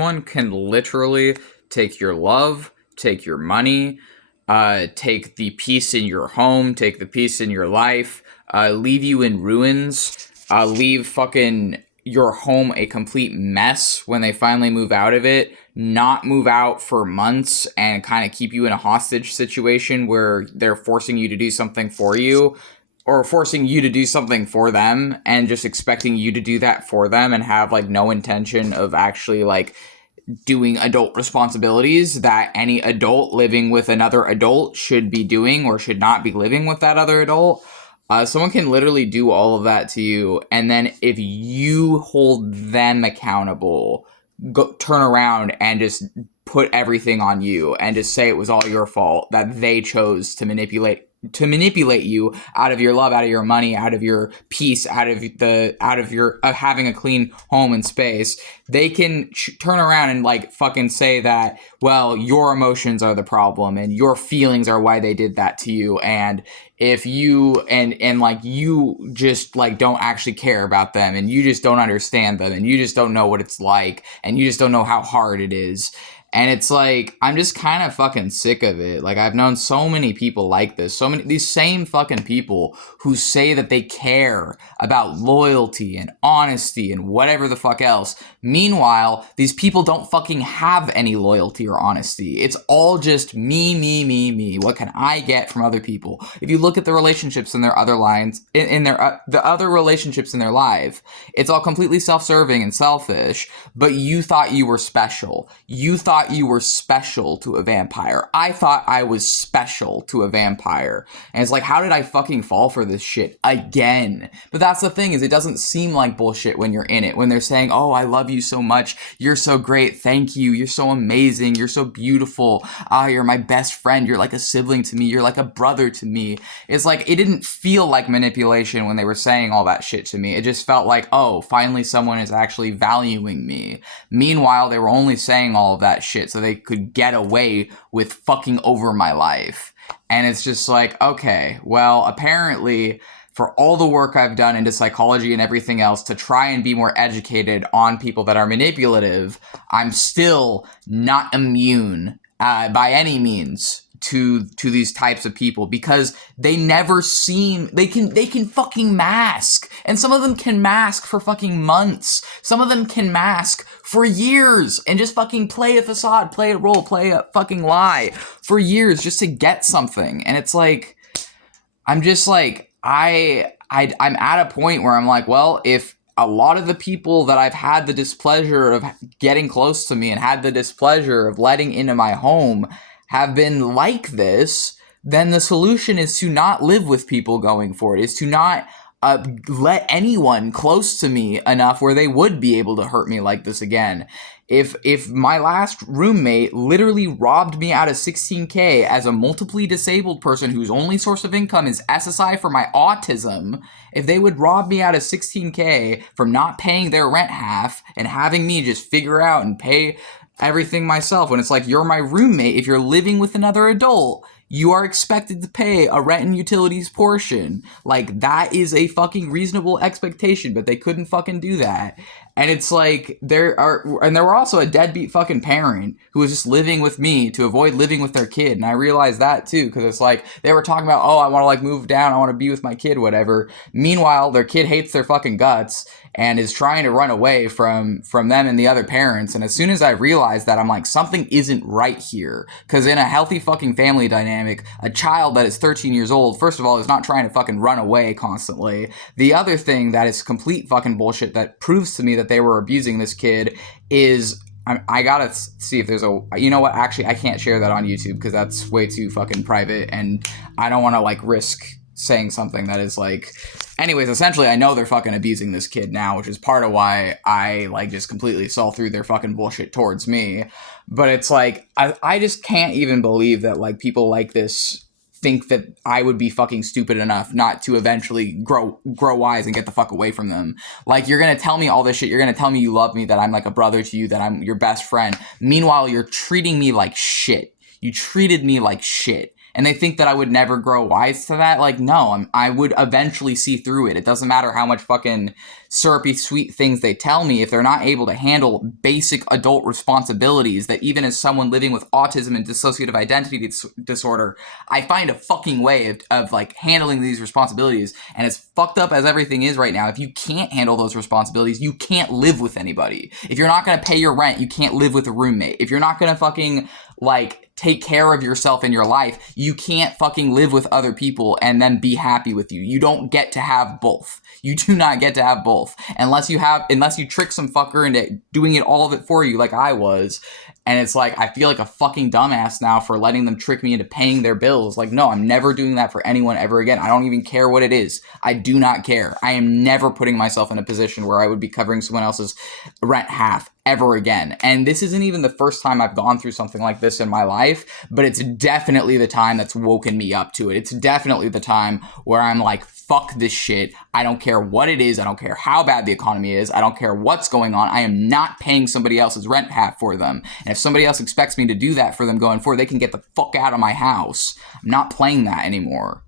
someone can literally take your love, take your money, take the peace in your home, take the peace in your life, leave you in ruins, leave fucking your home a complete mess when they finally move out of it, not move out for months and kind of keep you in a hostage situation where they're forcing you to do something for you or forcing you to do something for them and just expecting you to do that for them and have like no intention of actually like doing adult responsibilities that any adult living with another adult should be doing or should not be living with that other adult. Someone can literally do all of that to you, and then if you hold them accountable, turn around and just put everything on you and just say it was all your fault, that they chose to manipulate you out of your love, out of your money, out of your peace, out of your having a clean home and space. They can turn around and like fucking say that, well, your emotions are the problem and your feelings are why they did that to you, and if you and like you just like don't actually care about them and you just don't understand them and you just don't know what it's like and you just don't know how hard it is. And it's like, I'm just kind of fucking sick of it. Like, I've known so many people like this. So many, these same fucking people who say that they care about loyalty and honesty and whatever the fuck else. Meanwhile, these people don't fucking have any loyalty or honesty. It's all just me, me, me, me. What can I get from other people? If you look at the relationships in their other lines, in their, the other relationships in their life, it's all completely self-serving and selfish, but you thought you were special. You thought you were special to a vampire. I thought I was special to a vampire. And it's like, how did I fucking fall for this shit again? But that's the thing, is it doesn't seem like bullshit when you're in it. When they're saying, oh, I love you so much. You're so great. Thank you. You're so amazing. You're so beautiful. You're my best friend. You're like a sibling to me. You're like a brother to me. It's like, it didn't feel like manipulation when they were saying all that shit to me. It just felt like, oh, finally someone is actually valuing me. Meanwhile, they were only saying all of that shit so they could get away with fucking over my life. And it's just like, okay, well, apparently for all the work I've done into psychology and everything else to try and be more educated on people that are manipulative, I'm still not immune by any means to these types of people, because they never seem, they can fucking mask, and some of them can mask for fucking months, some of them can mask for years and just fucking play a facade, play a role, play a fucking lie for years just to get something. And it's like, I'm just like, I'm at a point where I'm like, well, if a lot of the people that I've had the displeasure of getting close to me and had the displeasure of letting into my home have been like this, then the solution is to not live with people going forward, is to not let anyone close to me enough where they would be able to hurt me like this again. If my last roommate literally robbed me out of $16K as a multiply disabled person whose only source of income is SSI for my autism, if they would rob me out of $16K from not paying their rent half and having me just figure out and pay everything myself, when it's like, you're my roommate, if you're living with another adult, you are expected to pay a rent and utilities portion. Like, that is a fucking reasonable expectation, but they couldn't fucking do that. And it's like, there were also a deadbeat fucking parent who was just living with me to avoid living with their kid. And I realized that too, because it's like, they were talking about, oh, I want to like move down, I want to be with my kid, whatever. Meanwhile, their kid hates their fucking guts and is trying to run away from them and the other parents. And as soon as I realized that, I'm like, something isn't right here. Because in a healthy fucking family dynamic, a child that is 13 years old, first of all, is not trying to fucking run away constantly. The other thing that is complete fucking bullshit that proves to me that they were abusing this kid is, I gotta see if there's a, you know what, actually, I can't share that on YouTube because that's way too fucking private, and I don't want to like risk saying something that is like, anyways, essentially I know they're fucking abusing this kid now, which is part of why I like just completely saw through their fucking bullshit towards me. But it's like, I just can't even believe that like people like this think that I would be fucking stupid enough not to eventually grow wise and get the fuck away from them. Like, you're gonna tell me all this shit, you're gonna tell me you love me, that I'm like a brother to you, that I'm your best friend. Meanwhile, you're treating me like shit. You treated me like shit. And they think that I would never grow wise to that. Like, no, I would eventually see through it. It doesn't matter how much fucking syrupy sweet things they tell me. If they're not able to handle basic adult responsibilities, that even as someone living with autism and dissociative identity disorder, I find a fucking way of like handling these responsibilities. And as fucked up as everything is right now, if you can't handle those responsibilities, you can't live with anybody. If you're not going to pay your rent, you can't live with a roommate. If you're not going to fucking like take care of yourself in your life, you can't fucking live with other people and then be happy with you. You don't get to have both. You do not get to have both unless you trick some fucker into doing it, all of it for you, like I was. And it's like, I feel like a fucking dumbass now for letting them trick me into paying their bills. Like, no, I'm never doing that for anyone ever again. I don't even care what it is. I do not care. I am never putting myself in a position where I would be covering someone else's rent half ever again. And this isn't even the first time I've gone through something like this in my life, but it's definitely the time that's woken me up to it. It's definitely the time where I'm like, fuck this shit. I don't care what it is. I don't care how bad the economy is. I don't care what's going on. I am not paying somebody else's rent half for them. And if somebody else expects me to do that for them going forward, they can get the fuck out of my house. I'm not playing that anymore.